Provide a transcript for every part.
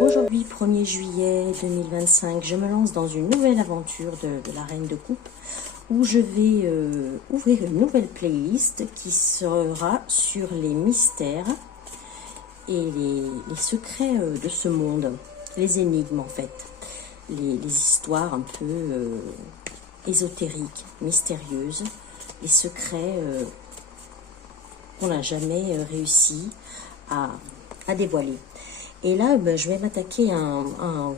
Aujourd'hui, 1er juillet 2025, je me lance dans une nouvelle aventure de la Reine de Coupe où je vais ouvrir une nouvelle playlist qui sera sur les mystères et les secrets de ce monde, les énigmes en fait, les histoires un peu ésotériques, mystérieuses, les secrets qu'on n'a jamais réussi à dévoiler. Et là, je vais m'attaquer à un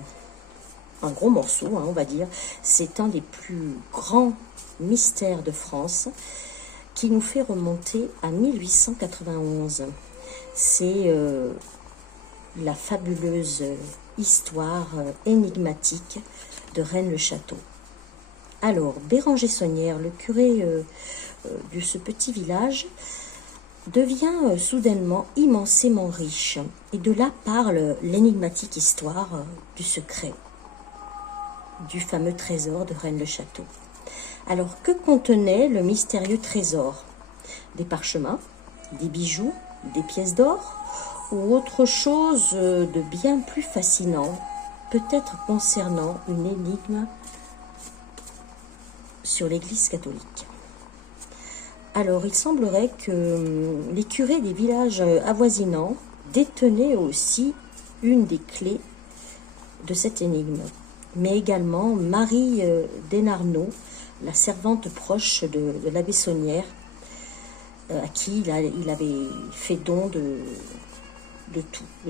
gros morceau, on va dire. C'est un des plus grands mystères de France qui nous fait remonter à 1891. C'est la fabuleuse histoire énigmatique de Rennes-le-Château. Alors, Béranger Saunière, le curé de ce petit village, devient soudainement immensément riche. Et de là parle l'énigmatique histoire du secret, du fameux trésor de Rennes-le-Château. Alors, que contenait le mystérieux trésor? Des parchemins, des bijoux, des pièces d'or, ou autre chose de bien plus fascinant, peut-être concernant une énigme sur l'Église catholique. Alors, il semblerait que les curés des villages avoisinants détenaient aussi une des clés de cette énigme, mais également Marie Desnarnaud, la servante proche de l'abbé Saunière, à qui il avait fait don de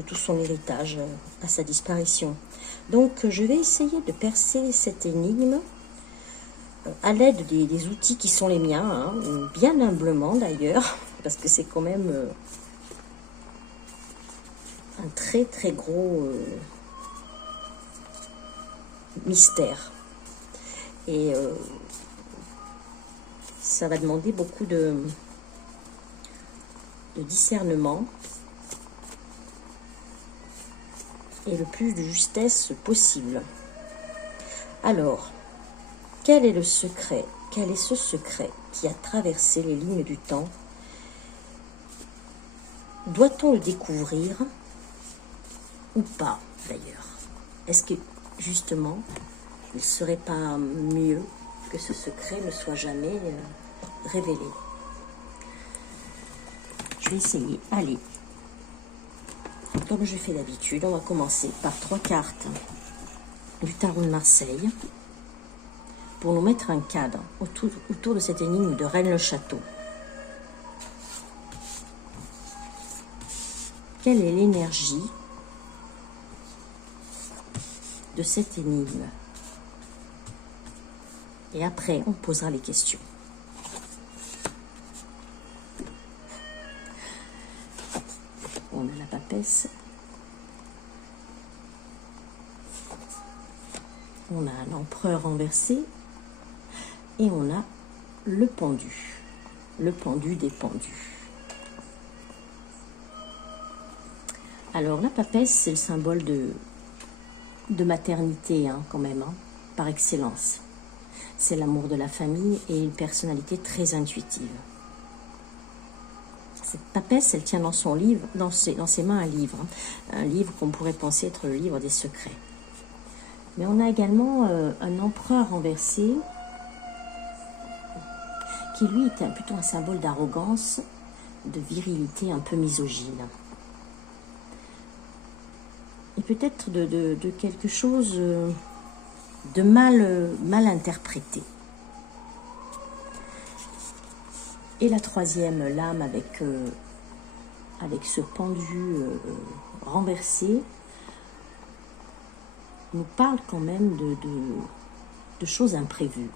tout son héritage à sa disparition. Donc, je vais essayer de percer cette énigme à l'aide des outils qui sont les miens, bien humblement d'ailleurs, parce que c'est quand même un très très gros mystère. Et ça va demander beaucoup de discernement et le plus de justesse possible. Alors, quel est le secret? Quel est ce secret qui a traversé les lignes du temps? Doit-on le découvrir ou pas d'ailleurs? Est-ce que justement, il ne serait pas mieux que ce secret ne soit jamais révélé? Je vais essayer. Allez, comme je fais d'habitude, on va commencer par 3 cartes du tarot de Marseille, pour nous mettre un cadre autour de cette énigme de Rennes-le-Château. Quelle est l'énergie de cette énigme? Et après, on posera les questions. On a la papesse. On a l'empereur renversé. Et on a le pendu des pendus. Alors, la papesse, c'est le symbole de maternité, quand même, par excellence. C'est l'amour de la famille et une personnalité très intuitive. Cette papesse, elle tient dans son livre, dans ses mains un livre qu'on pourrait penser être le livre des secrets. Mais on a également un empereur renversé, qui lui est plutôt un symbole d'arrogance, de virilité un peu misogyne. Et peut-être de quelque chose de mal interprété. Et la troisième lame avec ce pendu renversé nous parle quand même de choses imprévues,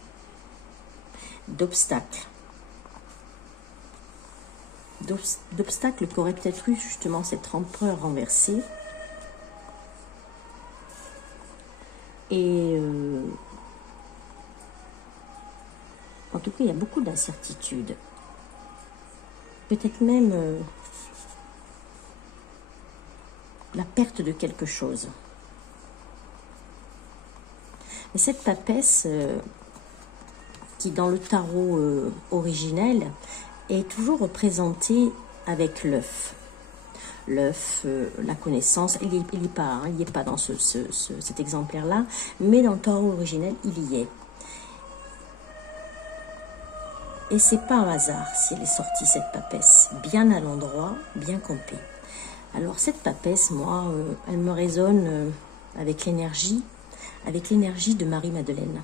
d'obstacles. D'obstacles qu'aurait peut-être eu justement cet empereur renversé. Et en tout cas, il y a beaucoup d'incertitudes. Peut-être même la perte de quelque chose. Mais cette papesse, qui dans le tarot originel est toujours représentée avec l'œuf. l'œuf, la connaissance. Il n'y est pas, hein, il n'y est pas dans cet exemplaire-là, mais dans le tarot originel, il y est. Et c'est pas un hasard si elle est sortie, cette papesse, bien à l'endroit, bien campée. Alors cette papesse, moi, elle me résonne avec l'énergie de Marie-Madeleine.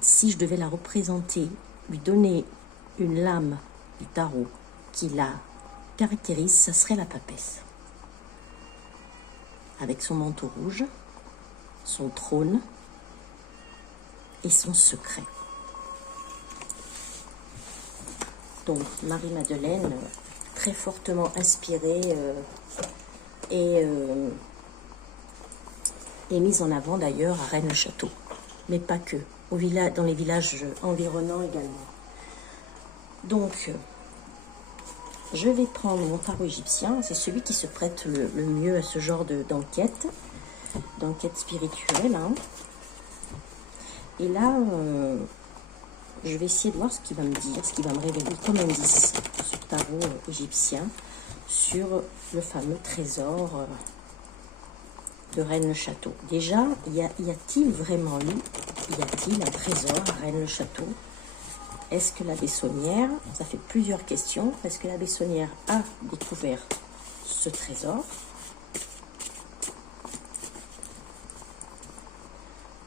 Si je devais la représenter, lui donner une lame du tarot qui la caractérise, ça serait la papesse. Avec son manteau rouge, son trône et son secret. Donc Marie-Madeleine, très fortement inspirée et mise en avant d'ailleurs à Rennes-le-Château, mais pas que, dans les villages environnants également. Donc, je vais prendre mon tarot égyptien, c'est celui qui se prête le mieux à ce genre d'enquête spirituelle. Hein. Et là, je vais essayer de voir ce qu'il va me dire, ce qu'il va me révéler comme indice, ce tarot égyptien, sur le fameux trésor de Rennes-le-Château. Déjà, y a-t-il vraiment un trésor à Rennes-le-Château? Est-ce que la Bessonnière, ça fait plusieurs questions, est-ce que la Bessonnière a découvert ce trésor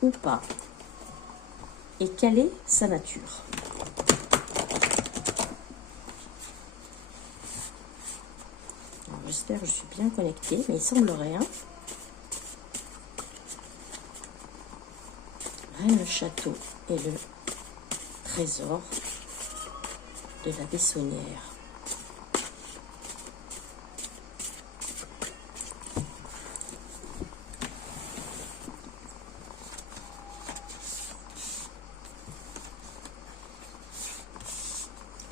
ou pas? Et quelle est sa nature? J'espère que je suis bien connectée, mais il semblerait. Hein. Rennes-le-Château et le trésor de la Bessonnière.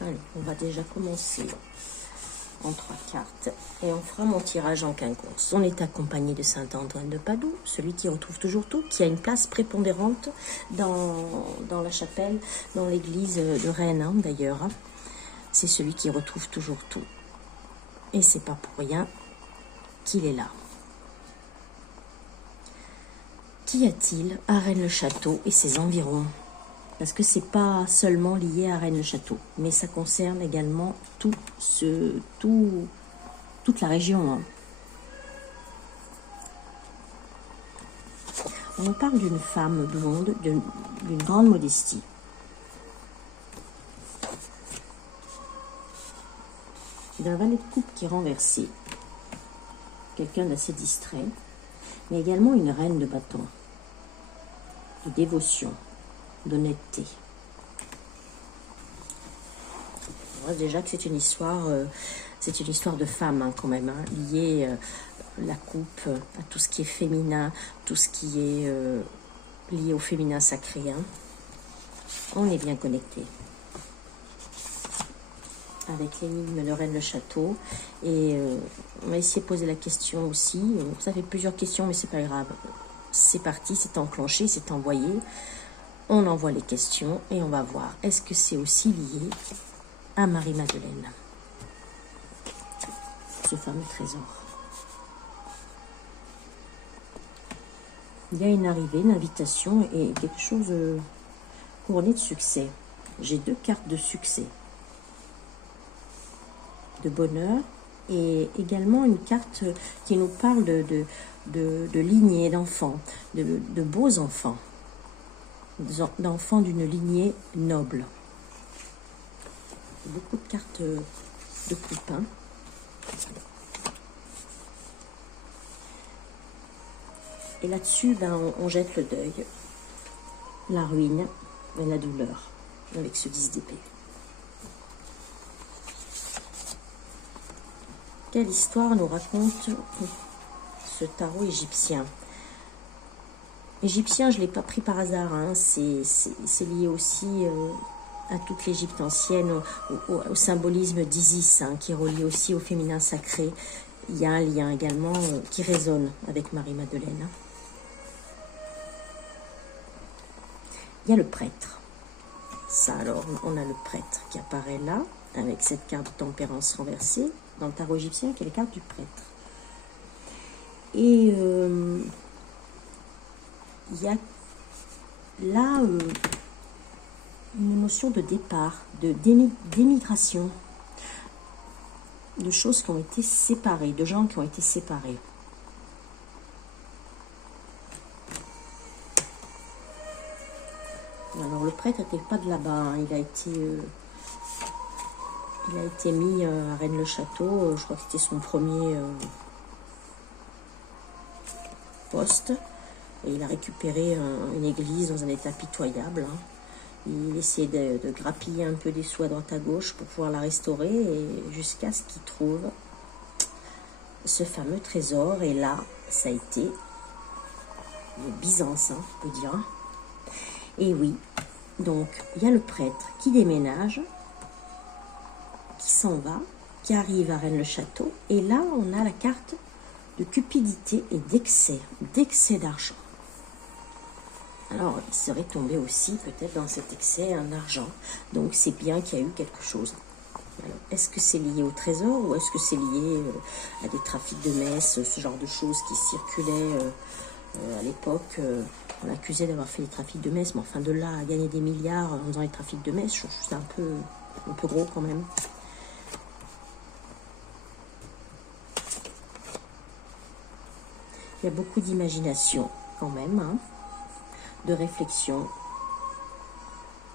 Allez, on va déjà commencer en 3 cartes et on fera mon tirage en quinconce. On est accompagné de Saint-Antoine de Padoue, celui qui retrouve toujours tout, qui a une place prépondérante dans la chapelle, dans l'église de Rennes, hein, d'ailleurs. Hein. C'est celui qui retrouve toujours tout. Et c'est pas pour rien qu'il est là. Qu'y a-t-il à Rennes-le-Château et ses environs? Parce que c'est pas seulement lié à Rennes-le-Château, mais ça concerne également toute la région. Hein. On nous parle d'une femme blonde, d'une grande modestie. D'un valet de coupe qui est renversé. Quelqu'un d'assez distrait, mais également une reine de bâton, de dévotion, d'honnêteté. On voit déjà que c'est une histoire de femme hein, quand même, hein, liée la coupe à tout ce qui est féminin, tout ce qui est lié au féminin sacré. Hein. On est bien connecté avec l'énigme de Rennes-le-Château et on va essayer de poser la question aussi. Ça fait plusieurs questions, mais c'est pas grave. C'est parti, c'est enclenché, c'est envoyé. On envoie les questions et on va voir. Est-ce que c'est aussi lié à Marie-Madeleine, ce fameux trésor? Il y a une arrivée, une invitation et quelque chose couronné de succès. J'ai 2 cartes de succès, de bonheur et également une carte qui nous parle de lignée d'enfants, de beaux enfants. D'enfants d'une lignée noble. Beaucoup de cartes de coupe. Hein. Et là-dessus, ben, on jette le deuil, la ruine et la douleur avec ce 10 d'épée. Quelle histoire nous raconte ce tarot égyptien? Égyptien, je ne l'ai pas pris par hasard, hein. C'est lié aussi à toute l'Égypte ancienne, au symbolisme d'Isis, hein, qui est relié aussi au féminin sacré. Il y a un lien également qui résonne avec Marie-Madeleine. Il y a le prêtre. Ça alors, on a le prêtre qui apparaît là, avec cette carte de tempérance renversée. dans le tarot égyptien, qui est la carte du prêtre. Et il y a là une notion de départ, d'émigration, de choses qui ont été séparées, de gens qui ont été séparés. Alors le prêtre n'était pas de là-bas, hein. Il a été mis à Rennes-le-Château, je crois que c'était son premier poste, et il a récupéré une église dans un état pitoyable, hein. Il essayait de grappiller un peu des sous à droite à gauche pour pouvoir la restaurer, et jusqu'à ce qu'il trouve ce fameux trésor. Et là, ça a été le Byzance, hein, on peut dire. Et oui, donc il y a le prêtre qui déménage, qui s'en va, qui arrive à Rennes-le-Château, et là on a la carte de cupidité et d'excès d'argent. Alors il serait tombé aussi peut-être dans cet excès d'argent, donc c'est bien qu'il y a eu quelque chose. Alors, est-ce que c'est lié au trésor, ou est-ce que c'est lié à des trafics de messes, ce genre de choses qui circulaient à l'époque? On l'accusait d'avoir fait des trafics de messes, mais enfin de là à gagner des milliards en faisant les trafics de messes, je trouve ça un peu gros quand même. Il y a beaucoup d'imagination quand même, hein, de réflexion,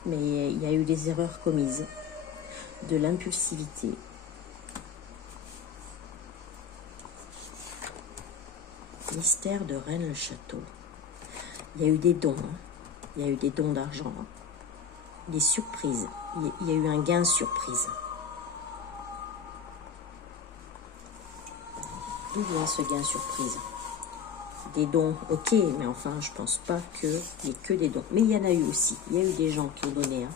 mais il y a eu des erreurs commises, de l'impulsivité. Mystère de Rennes-le-Château. Il y a eu des dons, hein. Il y a eu des dons d'argent, hein. Des surprises. Il y a eu un gain surprise. D'où vient ce gain surprise? Des dons, ok, mais enfin, je pense pas qu'il n'y ait que des dons. Mais il y en a eu aussi. Il y a eu des gens qui ont donné, hein.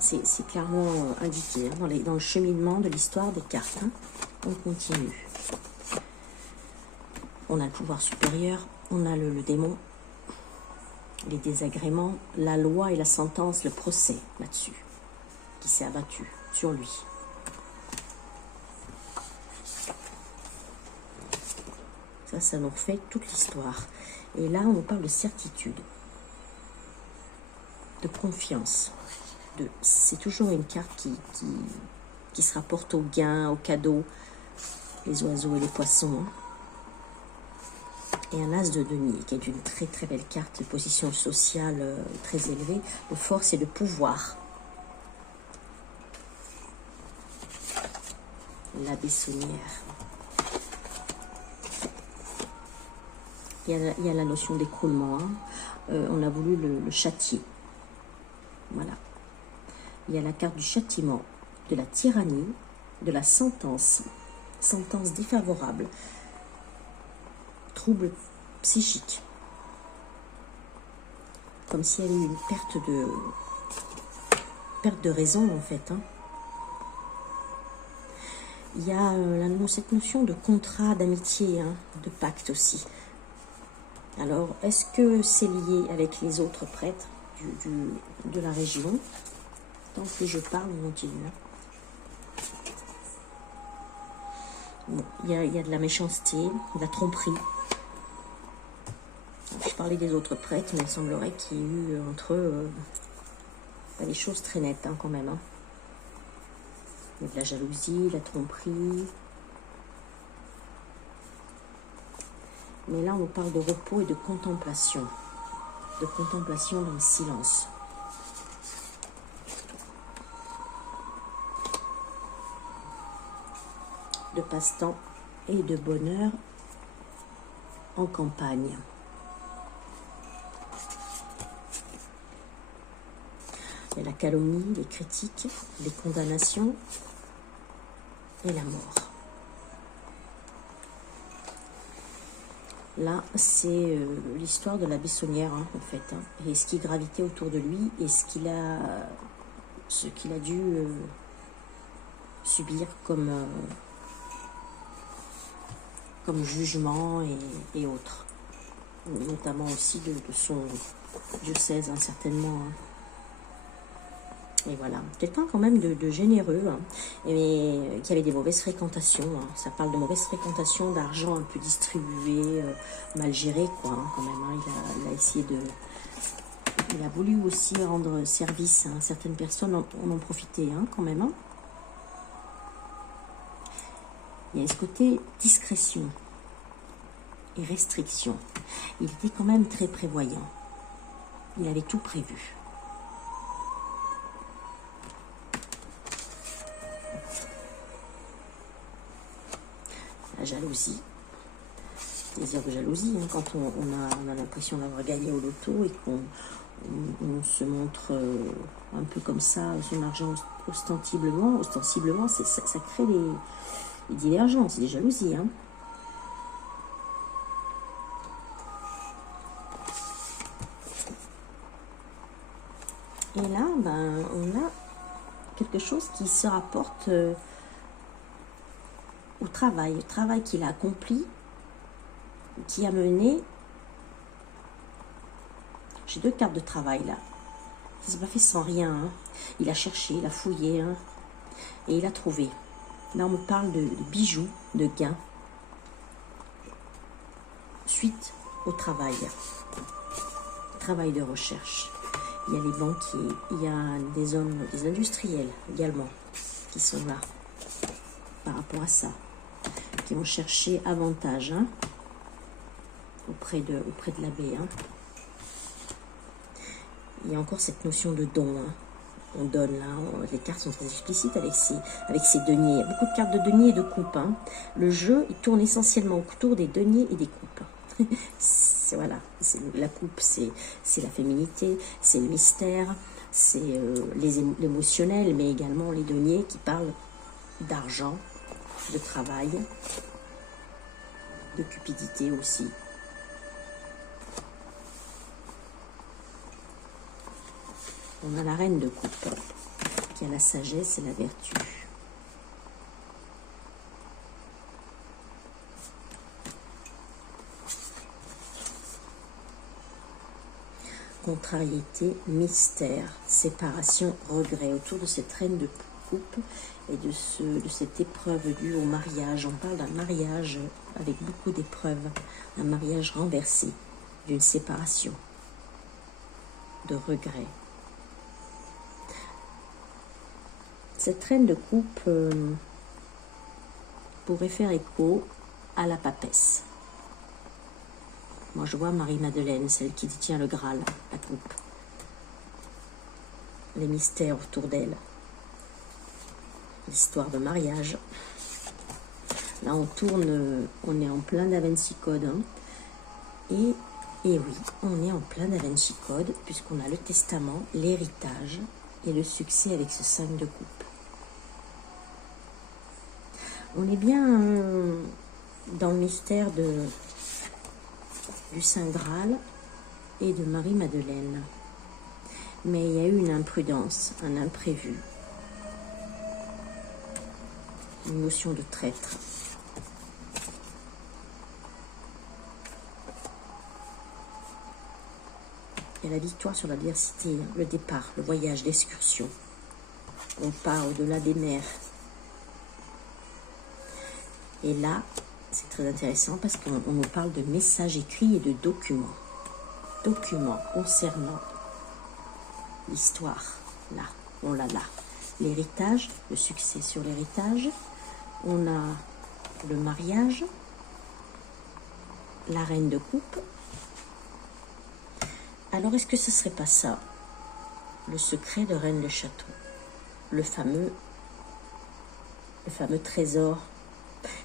C'est clairement indiqué, hein, dans le cheminement de l'histoire des cartes, hein. On continue. On a le pouvoir supérieur, on a le démon, les désagréments, la loi et la sentence, le procès là-dessus, qui s'est abattu sur lui. Ça nous refait toute l'histoire. Et là, on nous parle de certitude, de confiance. C'est toujours une carte qui se rapporte au gain, au cadeau, les oiseaux et les poissons. Et un as de denier, qui est une très très belle carte de position sociale très élevée, de force et de pouvoir. La Bessonnière. Il y a la notion d'écroulement, hein. On a voulu le châtier. Voilà. Il y a la carte du châtiment, de la tyrannie, de la sentence défavorable, trouble psychique, comme s'il y avait eu une perte de raison en fait, hein. Il y a cette notion de contrat, d'amitié, hein, de pacte aussi. Alors, est-ce que c'est lié avec les autres prêtres de la région? Tant que je parle, on continue. Bon, il y a de la méchanceté, de la tromperie. Je parlais des autres prêtres, mais il semblerait qu'il y ait eu entre eux des choses très nettes, hein, quand même. Hein. Il y a de la jalousie, la tromperie. Mais là, on nous parle de repos et de contemplation. De contemplation dans le silence. De passe-temps et de bonheur en campagne. Il y a la calomnie, les critiques, les condamnations et la mort. Là, c'est l'histoire de la Bessonnière, hein, en fait, hein, et ce qui gravitait autour de lui et ce qu'il a dû subir comme jugement et autres, notamment aussi de son diocèse, hein, certainement. Hein. Et voilà, quelqu'un quand même de généreux, hein, et qui avait des mauvaises fréquentations. Hein. Ça parle de mauvaises fréquentations, d'argent un peu distribué, mal géré, quoi, hein, quand même. Hein. Il a essayé de... Il a voulu aussi rendre service. Hein. Certaines personnes en ont profité, hein, quand même. Hein. Il y a ce côté discrétion et restriction. Il était quand même très prévoyant. Il avait tout prévu. La jalousie, désir de jalousie, hein, quand on a l'impression d'avoir gagné au loto et qu'on se montre un peu comme ça, son argent ostensiblement, ça crée des divergences, des jalousies. Hein. Et là, ben, on a quelque chose qui se rapporte au travail qu'il a accompli, qui a mené. J'ai 2 cartes de travail là. Ça ne s'est pas fait sans rien. Hein. Il a cherché, il a fouillé, hein, et il a trouvé. Là, on me parle de bijoux, de gains, suite au travail de recherche. Il y a les banquiers, il y a des hommes, des industriels également, qui sont là par rapport à ça, qui vont chercher avantage, hein, auprès de l'abbé. Hein. Il y a encore cette notion de don. Hein. On donne là, les cartes sont très explicites avec ces deniers. Il y a beaucoup de cartes de deniers et de coupes. Hein. Le jeu, il tourne essentiellement autour des deniers et des coupes. Voilà, la coupe, c'est la féminité, c'est le mystère, c'est l'émotionnel, mais également les deniers qui parlent d'argent, de travail, de cupidité aussi. On a la reine de coupe, qui a la sagesse et la vertu. Contrariété, mystère, séparation, regret. Autour de cette reine de coupe et de cette épreuve due au mariage. On parle d'un mariage avec beaucoup d'épreuves, un mariage renversé, d'une séparation, de regret. Cette reine de coupe pourrait faire écho à la papesse. Moi, je vois Marie-Madeleine, celle qui détient le Graal, la coupe. Les mystères autour d'elle. L'histoire de mariage. Là, on tourne, on est en plein Da Vinci Code. Hein. Et oui, on est en plein Da Vinci Code, puisqu'on a le testament, l'héritage et le succès avec ce 5 de coupe. On est bien dans le mystère du Saint Graal et de Marie-Madeleine. Mais il y a eu une imprudence, un imprévu, une notion de traître. Il y a la victoire sur l'adversité, le départ, le voyage, l'excursion. On part au-delà des mers. Et là, c'est très intéressant parce qu'on nous parle de messages écrits et de documents. Documents concernant l'histoire. Là, on l'a là. L'héritage, le succès sur l'héritage. On a le mariage, la reine de coupe. Alors, est-ce que ce ne serait pas ça, le secret de Reine de Château, le fameux trésor?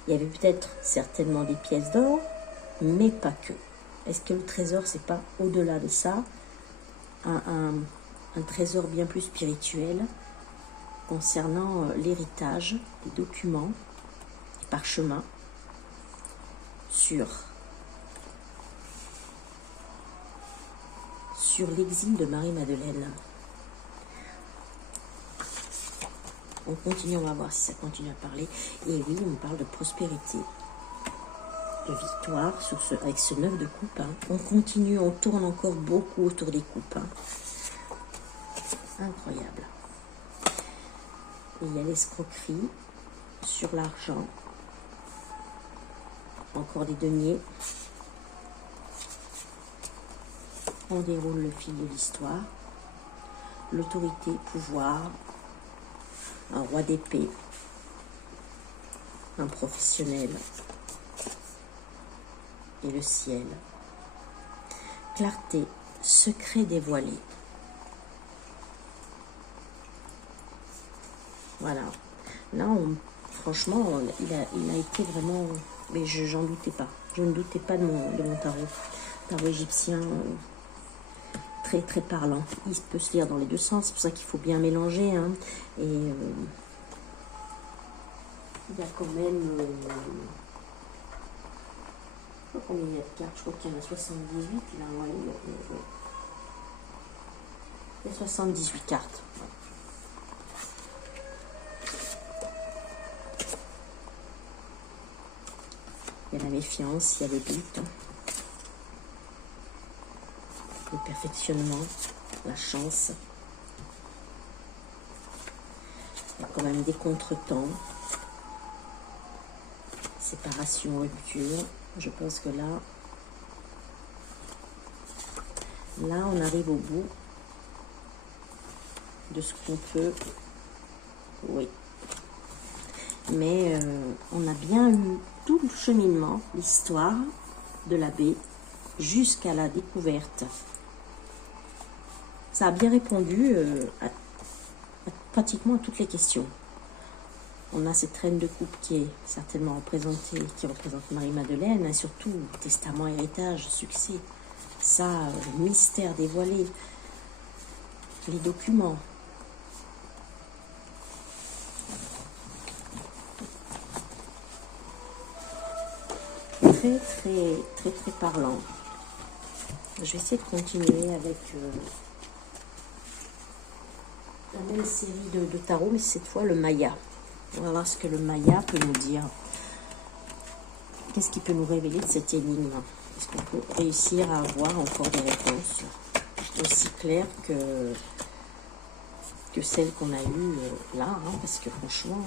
Il y avait peut-être certainement des pièces d'or, mais pas que. Est-ce que le trésor, c'est pas au-delà de ça, un trésor bien plus spirituel concernant l'héritage, les documents, les parchemins sur l'exil de Marie-Madeleine? On continue, on va voir si ça continue à parler. Et oui, on parle de prospérité, de victoire avec ce 9 de coupe. Hein. On continue, on tourne encore beaucoup autour des coupes. Hein. Incroyable. Et il y a l'escroquerie sur l'argent. Encore des deniers. On déroule le fil de l'histoire. L'autorité, pouvoir, un roi d'épée, un professionnel et le ciel. Clarté, secret dévoilé. Voilà. Là, franchement, il a été vraiment... Mais j'en doutais pas. Je ne doutais pas de mon tarot. Tarot égyptien, très très parlant. Il peut se lire dans les deux sens. C'est pour ça qu'il faut bien mélanger. Hein. Et il y a quand même... je crois combien il y a de cartes. Je crois qu'il y en a 78. Là, ouais, il y a 78 cartes. Il y a la méfiance, il y a les doutes, le perfectionnement, la chance. Il y a quand même des contretemps, séparation, rupture. Je pense que là, on arrive au bout de ce qu'on peut. Oui. Mais on a bien eu tout le cheminement, l'histoire de l'abbé jusqu'à la découverte. Ça a bien répondu pratiquement à toutes les questions. On a cette reine de coupe qui est certainement représentée, qui représente Marie-Madeleine, et surtout testament, héritage, succès. Ça, le mystère dévoilé, les documents. Très, très, très, très parlant. Je vais essayer de continuer avec la même série de tarot, mais cette fois le Maya. On va voir ce que le Maya peut nous dire. Qu'est-ce qu'il peut nous révéler de cette énigme? Est-ce qu'on peut réussir à avoir encore des réponses aussi claires que celles qu'on a eues là, hein, parce que franchement...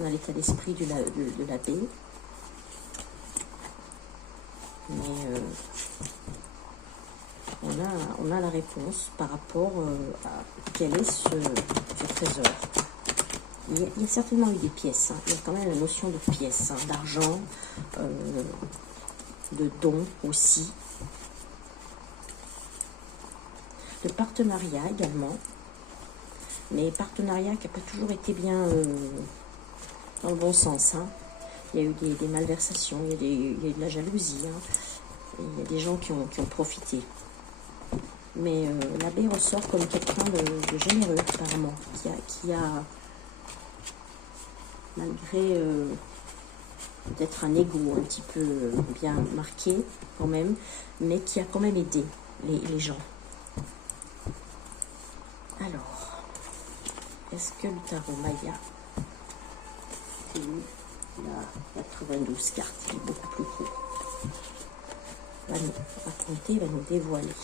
on a l'état d'esprit de l'abbé. Mais on a la réponse par rapport à quel est ce trésor. Il y a certainement eu des pièces. Hein. Il y a quand même la notion de pièces, hein, d'argent, de dons aussi. De partenariat également. Mais partenariat qui n'a pas toujours été bien... dans le bon sens. Hein. Il y a eu des malversations, il y a eu de la jalousie. Hein. Et il y a des gens qui ont profité. Mais l'abbé ressort comme quelqu'un de généreux, apparemment, qui a malgré peut-être un ego un petit peu bien marqué, quand même, mais qui a quand même aidé les gens. Alors, est-ce que le tarot Maya... Il a 92 cartes, il est beaucoup plus court. Il va nous raconter, il va nous dévoiler.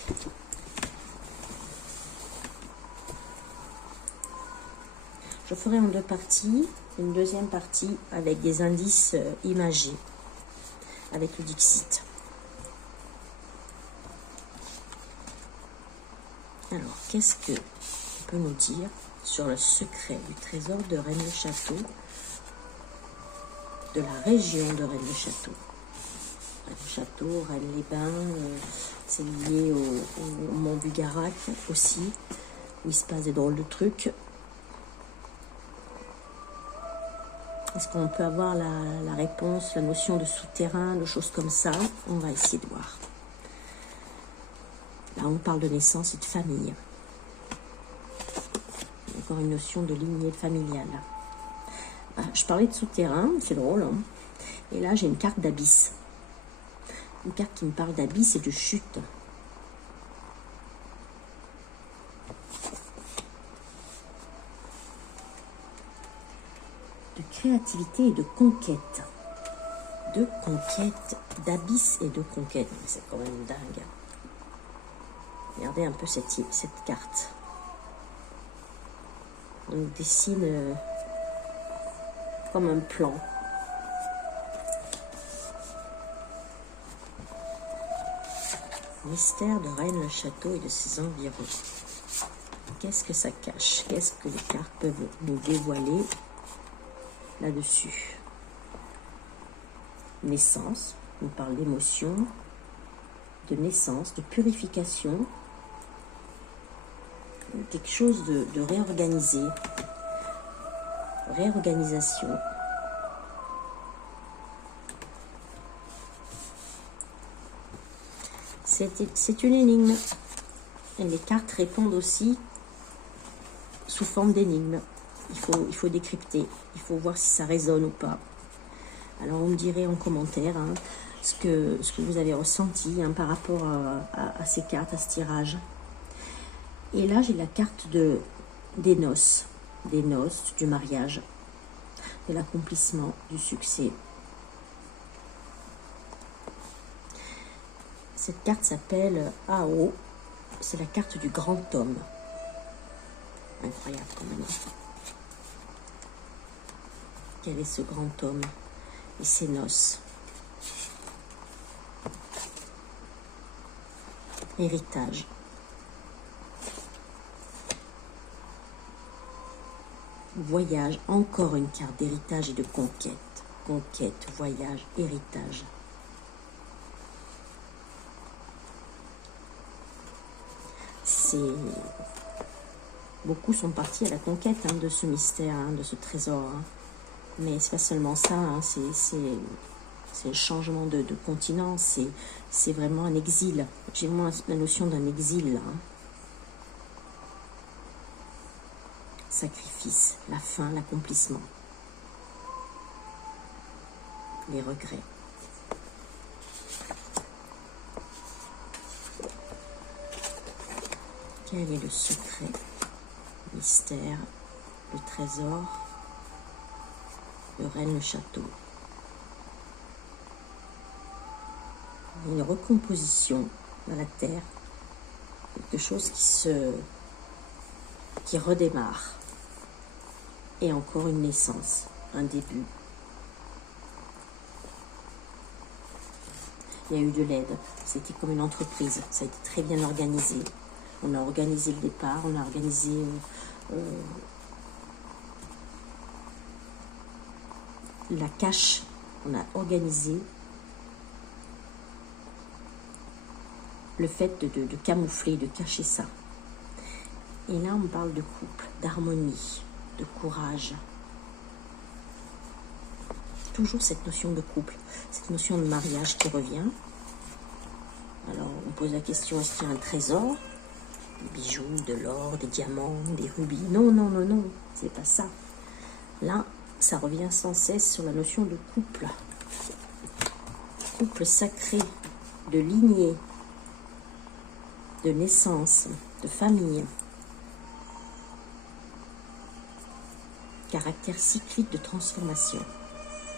Je ferai en deux parties, une deuxième partie avec des indices imagés, avec le Dixit. Alors, qu'est-ce que peut nous dire sur le secret du trésor de Rennes-le-Château, de la région de Rennes-le-Château? Rennes-le-Château, Rennes-les-Bains, c'est lié au mont Bugarac aussi, où il se passe des drôles de trucs. Est-ce qu'on peut avoir la réponse, la notion de souterrain, de choses comme ça? On va essayer de voir. Là, on parle de naissance et de famille. Encore une notion de lignée familiale. Je parlais de souterrain, c'est drôle. Hein, et là, j'ai une carte d'abysse. Une carte qui me parle d'abysse et de chute. De créativité et de conquête. De conquête, d'abysse et de conquête. C'est quand même dingue. Regardez un peu cette carte. On nous dessine comme un plan. Mystère de Rennes-le-Château et de ses environs. Qu'est-ce que ça cache? Qu'est-ce que les cartes peuvent nous dévoiler là-dessus? Naissance, on parle d'émotion, de naissance, de purification, quelque chose de réorganisé, réorganisation. C'est une énigme. Et les cartes répondent aussi sous forme d'énigme. Il faut décrypter, il faut voir si ça résonne ou pas. Alors vous me direz en commentaire ce que vous avez ressenti par rapport à ces cartes, à ce tirage. Et là j'ai la carte des noces, du mariage, de l'accomplissement, du succès. Cette carte s'appelle Ao, c'est la carte du grand homme. Incroyable quand même. Quel est ce grand homme et ses noces? Héritage. Voyage, encore une carte d'héritage et de conquête. Conquête, voyage, héritage. Beaucoup sont partis à la conquête de ce mystère, de ce trésor. Mais c'est pas seulement ça, c'est le changement de continent, c'est vraiment un exil. J'ai vraiment la notion d'un exil. Sacrifice, la fin, l'accomplissement. Les regrets. Quel est le secret, le mystère, le trésor de Rennes-le-Château? Une recomposition dans la terre, quelque chose qui redémarre, et encore une naissance, un début. Il y a eu de l'aide, c'était comme une entreprise, ça a été très bien organisé. On a organisé le départ, on a organisé la cache, on a organisé le fait de camoufler, de cacher ça. Et là, on parle de couple, d'harmonie, de courage. Toujours cette notion de couple, cette notion de mariage qui revient. Alors, on pose la question, est-ce qu'il y a un trésor? Des bijoux, de l'or, des diamants, des rubis? Non, non, non, non, c'est pas ça. Là, ça revient sans cesse sur la notion de couple. Couple sacré, de lignée, de naissance, de famille. Caractère cyclique de transformation.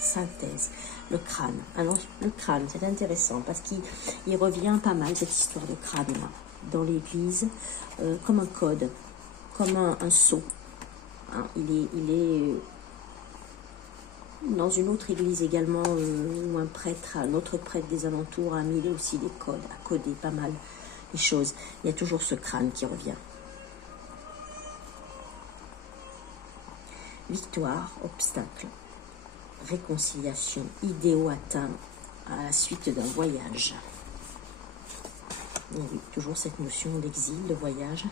Synthèse. Le crâne. Alors, le crâne, c'est intéressant parce qu'il revient pas mal, cette histoire de crâne là, dans l'église, comme un code, comme un sceau. Il est dans une autre église également, où un autre prêtre des alentours a mis aussi des codes, a codé pas mal les choses. Il y a toujours ce crâne qui revient. Victoire, obstacle, réconciliation, idéaux atteints à la suite d'un voyage. Il y a toujours cette notion d'exil, de voyage.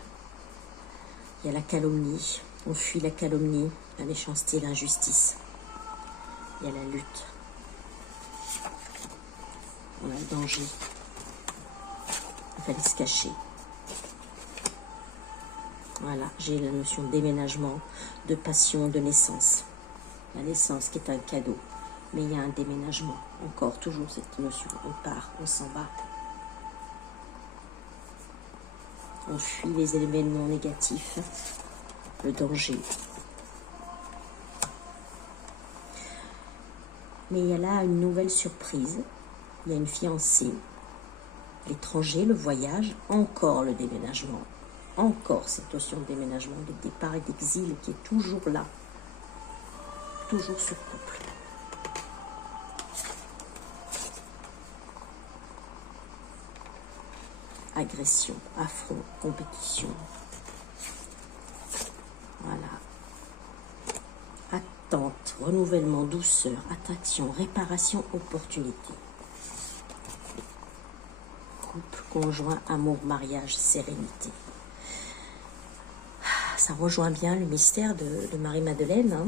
Il y a la calomnie, on fuit la calomnie, la méchanceté, l'injustice. Il y a la lutte. On a le danger. Il fallait se cacher. Voilà, j'ai la notion de déménagement, de passion, de naissance. La naissance qui est un cadeau, mais il y a un déménagement. Encore, toujours cette notion. On part, on s'en va. On fuit les événements négatifs, le danger. Mais il y a là une nouvelle surprise. Il y a une fiancée. l'étranger, le voyage, encore le déménagement. Encore cette notion de déménagement, de départ et d'exil qui est toujours là. Toujours ce couple. Agression, affront, compétition. Voilà. Attente, renouvellement, douceur, attraction, réparation, opportunité. Couple, conjoint, amour, mariage, sérénité. Ça rejoint bien le mystère de Marie-Madeleine, hein.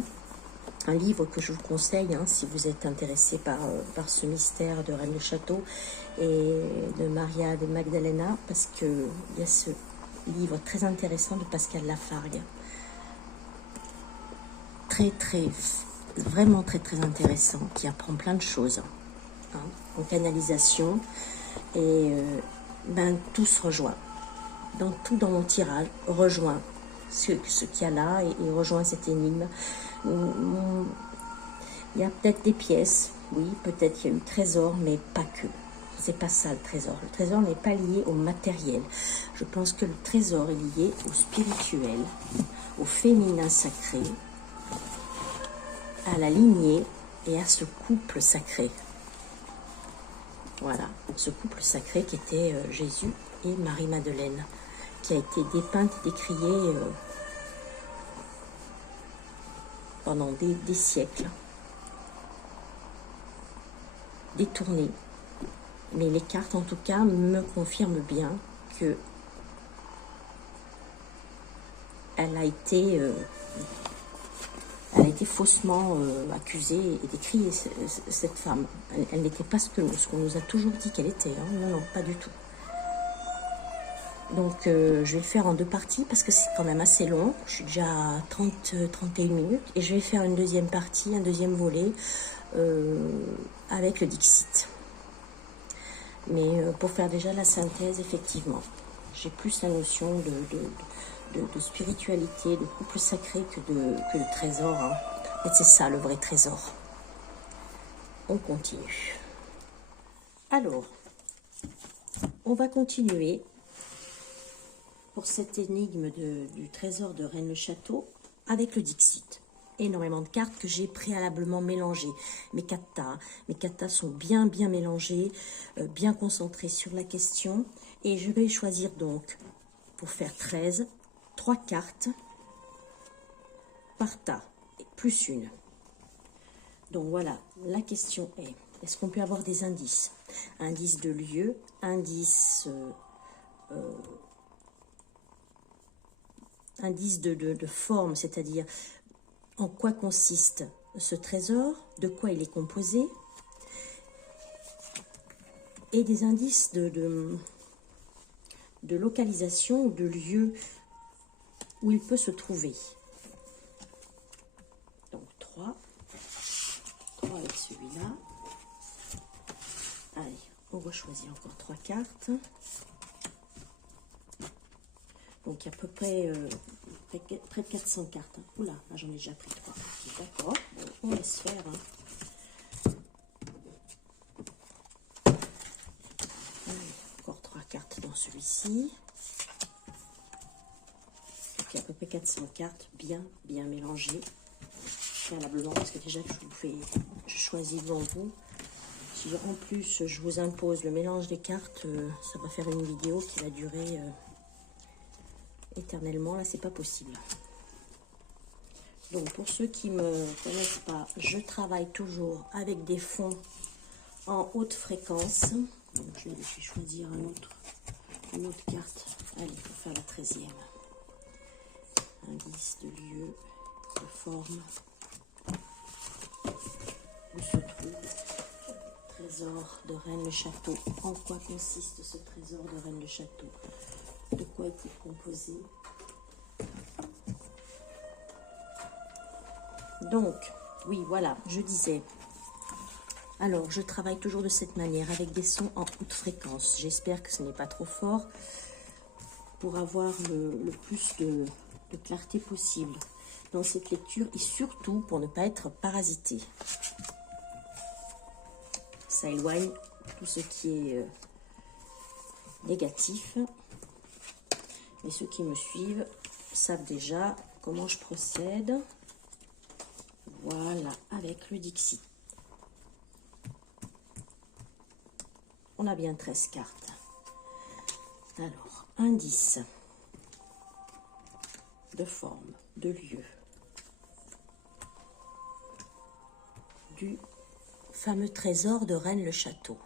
Un livre que je vous conseille, hein, si vous êtes intéressé par ce mystère de Reine de Château et de Maria de Magdalena, parce qu'il y a ce livre très intéressant de Pascal Lafargue. Vraiment très intéressant, qui apprend plein de choses, hein, en canalisation, et tout se rejoint. Tout dans mon tirage rejoint ce qu'il y a là, et rejoint cette énigme. Il y a peut-être des pièces, oui, peut-être il y a eu trésor, mais pas que. C'est pas ça le trésor. Le trésor n'est pas lié au matériel. Je pense que le trésor est lié au spirituel, au féminin sacré, à la lignée et à ce couple sacré. Voilà, ce couple sacré qui était Jésus et Marie-Madeleine, qui a été dépeinte et décriée pendant des siècles, détournée. Mais les cartes, en tout cas, me confirment bien que elle a été faussement accusée et décriée, cette femme. Elle n'était pas ce qu'on nous a toujours dit qu'elle était. Hein. Non, non, pas du tout. Donc, je vais le faire en 2 parties parce que c'est quand même assez long. Je suis déjà à 31 minutes. Et je vais faire une deuxième partie, un deuxième volet avec le Dixit. Mais pour faire déjà la synthèse, effectivement, j'ai plus la notion de spiritualité, de couple sacré que de trésor. Hein. Et c'est ça le vrai trésor. On continue. Alors, on va continuer pour cette énigme du trésor de Reine le Château avec le Dixit. Énormément de cartes que j'ai préalablement mélangées. Mes katas sont bien mélangées, bien concentrées sur la question. Et je vais choisir donc, pour faire 13, 3 cartes par tas, plus une. Donc voilà, la question est, est-ce qu'on peut avoir des indices? Indice de lieu, indice de forme, c'est-à-dire en quoi consiste ce trésor, de quoi il est composé, et des indices de localisation ou de lieu où il peut se trouver. Donc 3 avec celui-là. Allez, on va choisir encore 3 cartes. Donc, il y a à peu près près de 400 cartes. Oula, là, j'en ai déjà pris 3. Okay, d'accord, bon, on laisse faire. Hein. Allez, encore 3 cartes dans celui-ci. Donc, il y a à peu près 400 cartes bien mélangées. Préalablement, parce que déjà, je choisis devant vous. Si en plus, je vous impose le mélange des cartes, ça va faire une vidéo qui va durer... éternellement, là c'est pas possible. Donc pour ceux qui me connaissent pas, je travaille toujours avec des fonds en haute fréquence. Donc je vais choisir une autre carte. Allez, pour faire la 13e. Indice de lieu, de forme, où se trouve le trésor de Reine le Château. En quoi consiste ce trésor de Reine le Château? De quoi est-il composé? Donc, oui, voilà, je disais. Alors, je travaille toujours de cette manière, avec des sons en haute fréquence. J'espère que ce n'est pas trop fort pour avoir le plus de clarté possible dans cette lecture et surtout pour ne pas être parasité. Ça éloigne tout ce qui est... négatif. Et ceux qui me suivent savent déjà comment je procède. Voilà, avec le Dixit. On a bien 13 cartes. Alors, indice de forme, de lieu, du fameux trésor de Rennes-le-Château.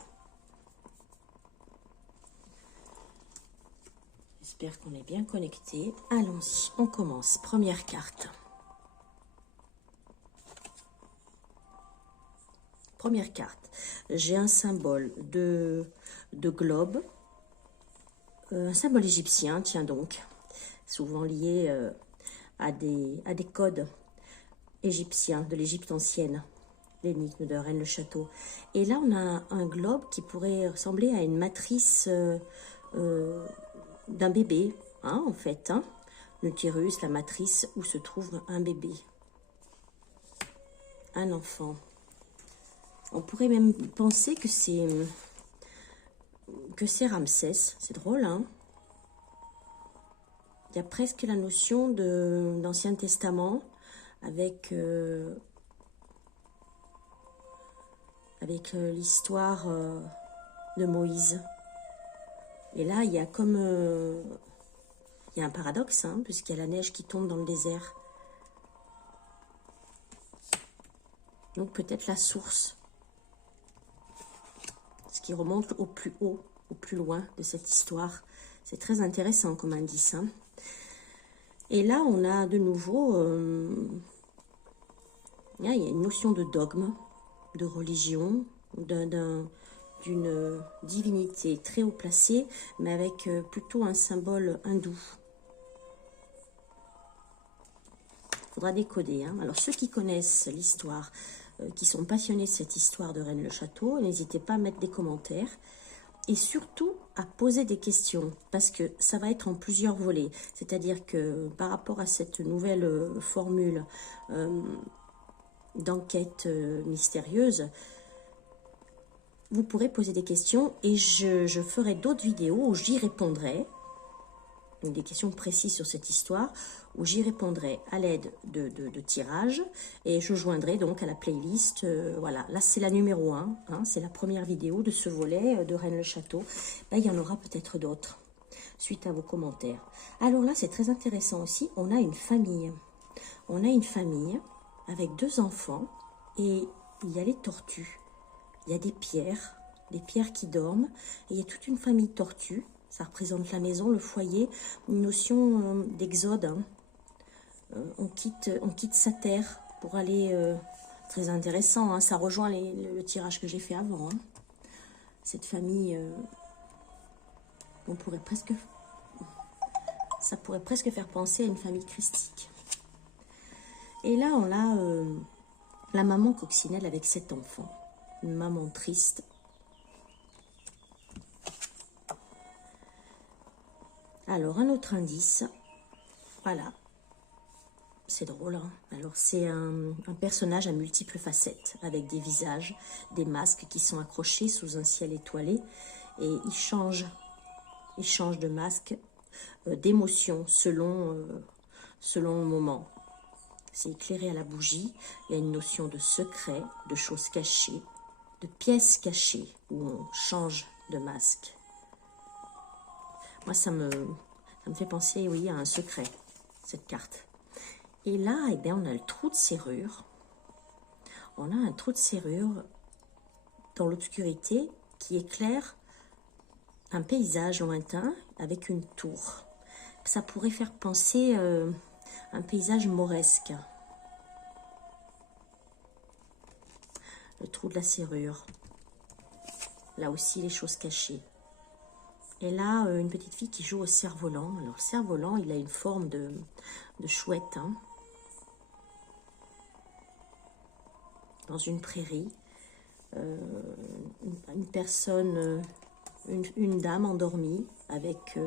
J'espère qu'on est bien connecté. Allons-y, on commence. Première carte. Première carte. J'ai un symbole de globe. Un symbole égyptien, tiens donc. Souvent lié à des codes égyptiens, de l'Égypte ancienne. L'énigme de Rennes-le-Château. Et là, on a un globe qui pourrait ressembler à une matrice d'un bébé, hein, en fait. Hein, l'utérus, la matrice où se trouve un bébé. Un enfant. On pourrait même penser que c'est Ramsès. C'est drôle, hein? Il y a presque la notion d'Ancien Testament avec l'histoire de Moïse. Et là, il y a comme il y a un paradoxe, hein, puisqu'il y a la neige qui tombe dans le désert. Donc peut-être la source, ce qui remonte au plus haut, au plus loin de cette histoire. C'est très intéressant comme indice. Hein. Et là, on a de nouveau, il y a une notion de dogme, de religion, d'une divinité très haut placée, mais avec plutôt un symbole hindou. Il faudra décoder. Hein. Alors, ceux qui connaissent l'histoire, qui sont passionnés de cette histoire de Rennes-le-Château, n'hésitez pas à mettre des commentaires. Et surtout à poser des questions, parce que ça va être en plusieurs volets. C'est-à-dire que par rapport à cette nouvelle formule d'enquête mystérieuse, vous pourrez poser des questions et je ferai d'autres vidéos où j'y répondrai. Donc des questions précises sur cette histoire, où j'y répondrai à l'aide de tirages, et je joindrai donc à la playlist, voilà, là c'est la numéro 1, hein, c'est la première vidéo de ce volet de Rennes-le-Château. Là il y en aura peut-être d'autres, suite à vos commentaires. Alors là c'est très intéressant aussi, on a une famille. On a une famille avec 2 enfants, et il y a les tortues, il y a des pierres qui dorment, et il y a toute une famille de tortues. Ça représente la maison, le foyer, une notion d'exode. Hein. On quitte sa terre pour aller... très intéressant, hein. Ça rejoint le tirage que j'ai fait avant. Hein. Cette famille, ça pourrait presque faire penser à une famille christique. Et là, on a la maman coccinelle avec 7 enfants. Une maman triste. Alors, un autre indice, voilà, c'est drôle, hein. Alors, c'est un personnage à multiples facettes, avec des visages, des masques qui sont accrochés sous un ciel étoilé, et il change de masque, d'émotion, selon le moment. C'est éclairé à la bougie, il y a une notion de secret, de choses cachées, de pièces cachées, où on change de masque. Moi, ça me fait penser, oui, à un secret, cette carte. Et là, eh bien, on a le trou de serrure. On a un trou de serrure dans l'obscurité qui éclaire un paysage lointain avec une tour. Ça pourrait faire penser à un paysage mauresque. Le trou de la serrure. Là aussi, les choses cachées. Et là, une petite fille qui joue au cerf-volant. Alors, le cerf-volant, il a une forme de chouette. Hein. Dans une prairie. Une personne, une dame endormie, avec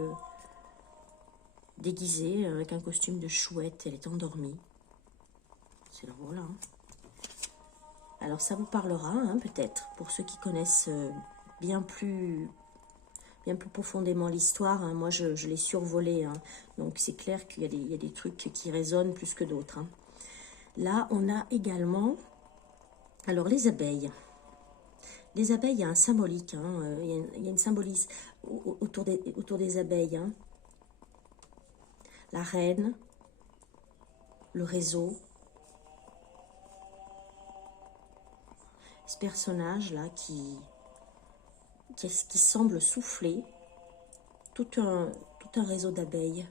déguisée, avec un costume de chouette. Elle est endormie. C'est drôle, hein. Alors, ça vous parlera, hein, peut-être, pour ceux qui connaissent bien plus bien plus profondément l'histoire. Hein. Moi, je l'ai survolé. Hein. Donc, c'est clair qu'il y a des trucs qui résonnent plus que d'autres. Hein. Là, on a également... Alors, les abeilles. Les abeilles, il y a un symbolique. Hein. Il y a une symbolisme autour des abeilles. Hein. La reine, le réseau. Ce personnage-là qui semble souffler tout un réseau d'abeilles.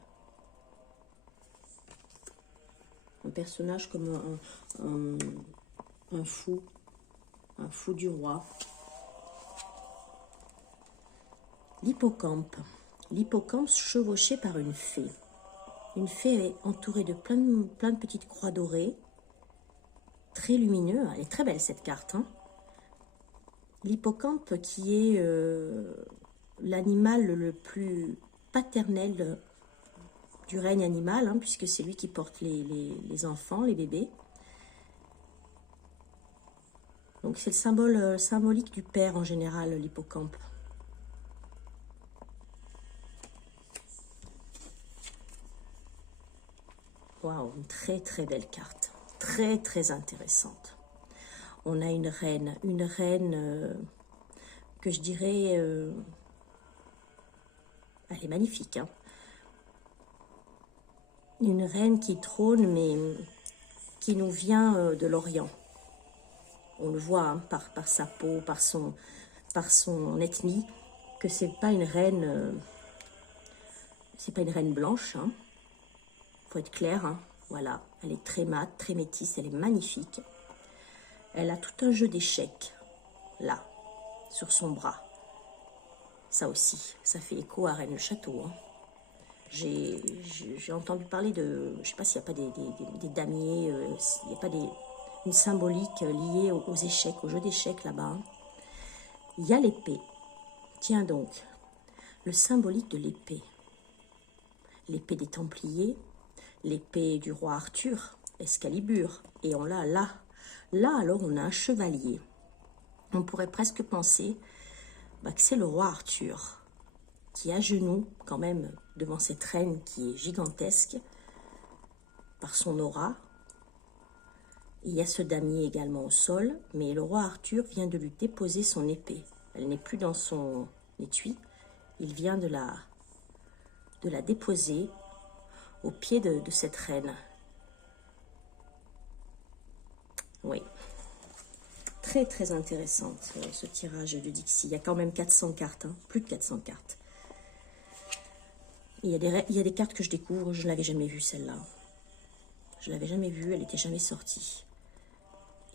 Un personnage comme un fou du roi. L'hippocampe. L'hippocampe chevauché par une fée. Une fée entourée de plein de petites croix dorées. Très lumineux. Elle est très belle cette carte. Hein. L'hippocampe qui est l'animal le plus paternel du règne animal, hein, puisque c'est lui qui porte les enfants, les bébés. Donc c'est le symbole symbolique du père en général, l'hippocampe. Waouh, une très très belle carte, très très intéressante. On a une reine que je dirais, elle est magnifique. Hein. Une reine qui trône, mais qui nous vient de l'Orient. On le voit hein, par sa peau, par son ethnie, que c'est pas une reine blanche. Hein. Faut être clair. Hein. Voilà, elle est très mate, très métisse, elle est magnifique. Elle a tout un jeu d'échecs, là, sur son bras. Ça aussi, ça fait écho à Rennes-le-Château. Hein. J'ai entendu parler de... Je ne sais pas s'il n'y a pas des damiers, s'il n'y a pas une symbolique liée aux échecs, au jeu d'échecs là-bas. Hein. Il y a l'épée. Tiens donc, le symbolique de l'épée. L'épée des Templiers, l'épée du roi Arthur, Excalibur. Et on l'a là. Là, alors, on a un chevalier. On pourrait presque penser que c'est le roi Arthur qui est à genoux, quand même, devant cette reine qui est gigantesque, par son aura. Il y a ce damier également au sol, mais le roi Arthur vient de lui déposer son épée. Elle n'est plus dans son étui. Il vient de la déposer au pied de cette reine. Oui. Très très intéressante ce tirage de Dixie. Il y a quand même 400 cartes, hein, plus de 400 cartes. Il y a des cartes que je découvre, je ne l'avais jamais vue celle-là. Je ne l'avais jamais vue, elle n'était jamais sortie.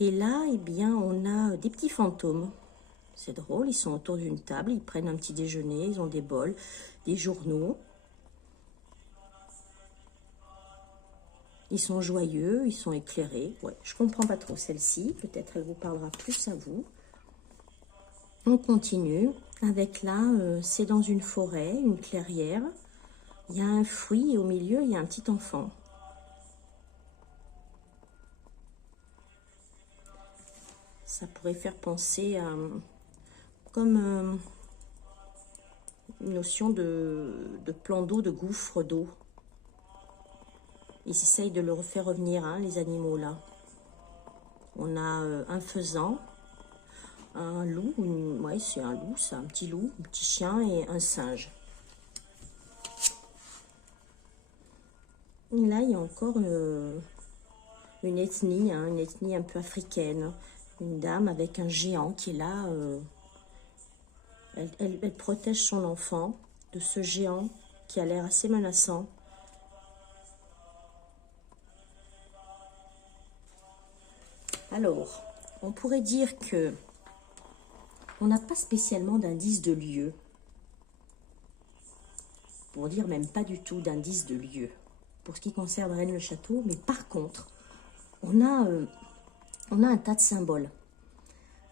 Et là, eh bien, on a des petits fantômes. C'est drôle, ils sont autour d'une table, ils prennent un petit déjeuner, ils ont des bols, des journaux. Ils sont joyeux, ils sont éclairés. Ouais, je comprends pas trop celle-ci. Peut-être elle vous parlera plus à vous. On continue avec là, c'est dans une forêt, une clairière. Il y a un fruit et au milieu, il y a un petit enfant. Ça pourrait faire penser à comme une notion de plan d'eau, de gouffre d'eau. Ils essayent de le refaire revenir, hein, les animaux là. On a un faisan, un loup, ouais, c'est un loup, c'est un petit loup, un petit chien et un singe. Et là, il y a encore une ethnie, hein, une ethnie un peu africaine. Une dame avec un géant qui est là. Elle protège son enfant de ce géant qui a l'air assez menaçant. Alors, on pourrait dire que on n'a pas spécialement d'indice de lieu. Pour dire même pas du tout d'indice de lieu. Pour ce qui concerne Rennes-le-Château, mais par contre, on a un tas de symboles.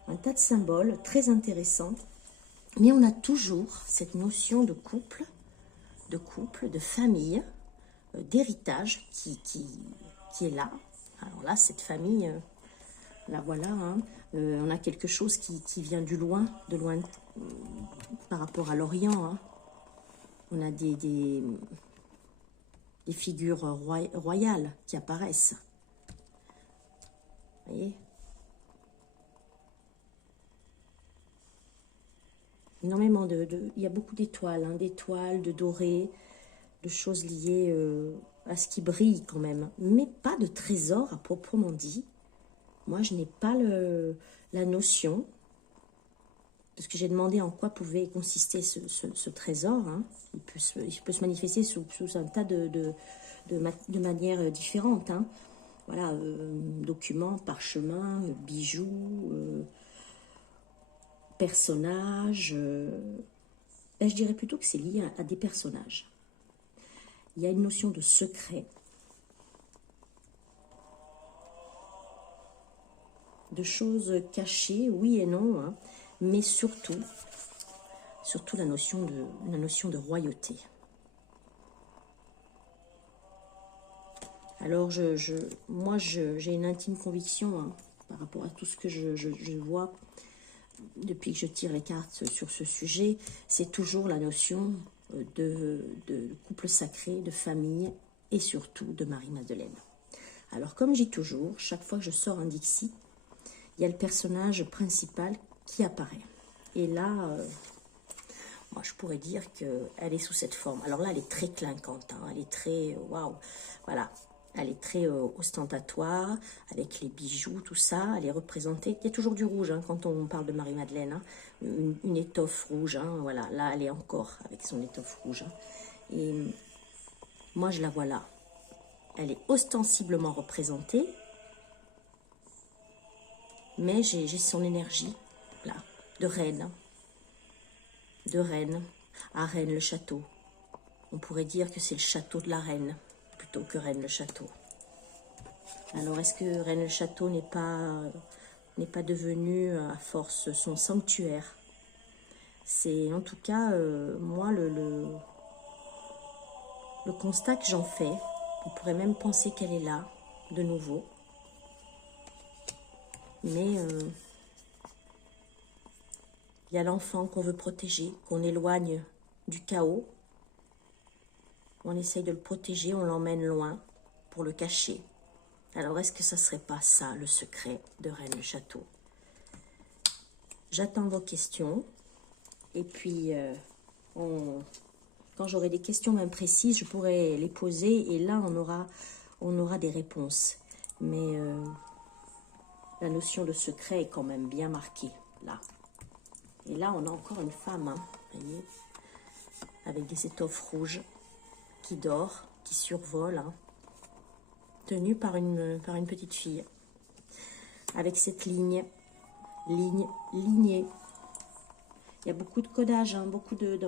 Un tas de symboles très intéressants. Mais on a toujours cette notion de couple, de famille, d'héritage qui est là. Alors là, cette famille, la voilà. Hein. On a quelque chose qui vient de loin, par rapport à l'Orient, hein. On a des figures royales qui apparaissent. Vous voyez? Énormément il y a beaucoup d'étoiles, hein, d'étoiles, de dorés, de choses liées à ce qui brille quand même. Mais pas de trésor à proprement dit. Moi, je n'ai pas la notion, parce que j'ai demandé en quoi pouvait consister ce trésor. Hein. Il peut se manifester sous un tas de manières différentes. Hein. Voilà, documents, parchemins, bijoux, personnages. Je dirais plutôt que c'est lié à des personnages. Il y a une notion de secret, de choses cachées, oui et non, hein, mais surtout la notion de royauté. Alors, moi, j'ai une intime conviction hein, par rapport à tout ce que je vois depuis que je tire les cartes sur ce sujet, c'est toujours la notion de couple sacré, de famille et surtout de Marie-Madeleine. Alors, comme je dis toujours, chaque fois que je sors un Dixit, il y a le personnage principal qui apparaît. Et là, moi, je pourrais dire qu'elle est sous cette forme. Alors là, elle est très clinquante, hein, elle est très, waouh, voilà. Elle est très ostentatoire, avec les bijoux, tout ça. Elle est représentée. Il y a toujours du rouge hein, quand on parle de Marie-Madeleine. Hein. Une étoffe rouge. Hein, voilà, là, elle est encore avec son étoffe rouge. Hein. Et moi, je la vois là. Elle est ostensiblement représentée. Mais j'ai son énergie, là, de reine. Hein. De reine. À Rennes, le château. On pourrait dire que c'est le château de la reine. Plutôt que Rennes le château. Alors, est-ce que Rennes le château n'est pas devenu à force son sanctuaire? C'est en tout cas, moi, le constat que j'en fais. On pourrait même penser qu'elle est là, de nouveau. Mais il y a l'enfant qu'on veut protéger, qu'on éloigne du chaos. On essaye de le protéger, on l'emmène loin pour le cacher. Alors, est-ce que ça ne serait pas ça, le secret de Rennes le château? J'attends vos questions. Et puis, quand j'aurai des questions même précises, je pourrai les poser. Et là, on aura des réponses. Mais la notion de secret est quand même bien marquée, là. Et là, on a encore une femme, hein, voyez, avec des étoffes rouges, qui dort, qui survole, hein, tenue par une petite fille, avec cette lignée. Il y a beaucoup de codage, hein, beaucoup de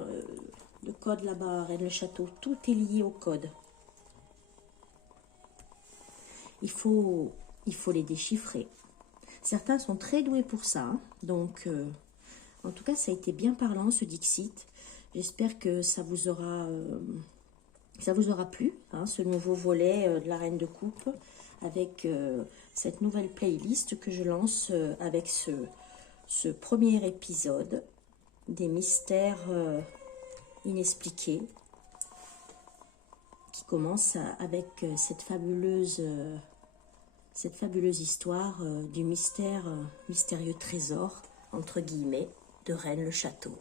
codes là-bas, Rennes le château, tout est lié au code. Il faut les déchiffrer. Certains sont très doués pour ça, hein, donc en tout cas ça a été bien parlant ce Dixit. J'espère que ça vous aura plu, hein, ce nouveau volet de la Reine de Coupe, avec cette nouvelle playlist que je lance avec ce premier épisode des mystères inexpliqués, qui commence avec cette fabuleuse histoire du mystérieux trésor, entre guillemets, de Rennes le château.